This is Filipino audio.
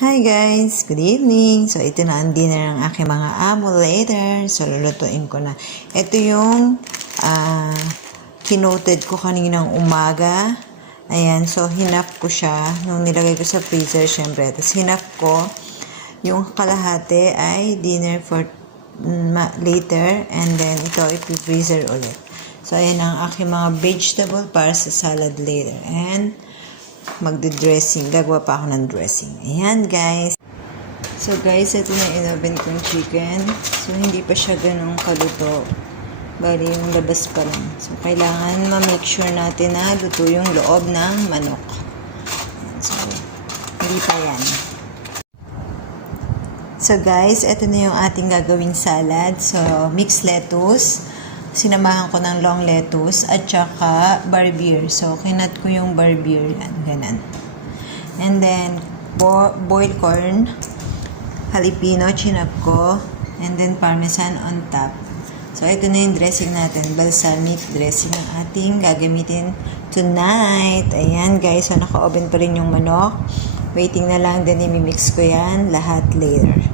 Hi guys! Good evening! So, ito na ang dinner ng aking mga amo later. So, lulutuin ko na. Ito yung kinoted ko kaninang umaga. Ayan. So, hinap ko siya. Nung nilagay ko sa freezer, syempre. Tapos, hinap ko. Yung kalahati ay dinner for later. And then, ito ipi-freezer ulit. So, ayan ang aking mga vegetable para sa salad later. And, magde-dressing. Gagawa pa ako ng dressing. Ayan, guys. So, guys, ito na in-oven kong chicken. So, hindi pa siya ganun kaluto. Bali, yung labas pa lang. So, kailangan ma-make sure natin na luto yung loob ng manok. Ayan, so, hindi pa yan. So, guys, ito na yung ating gagawing salad. So, mixed lettuce. Sinamahan ko ng long lettuce at saka barbier. So, kinat ko yung barbier yan. Ganan. And then, boiled corn, jalapeno, chinap ko, and then parmesan on top. So, ito na yung dressing natin. Balsamic dressing ang ating gagamitin tonight. Ayan, guys. So, naka-oven pa rin yung manok. Waiting na lang. Then, imimix ko yan lahat later.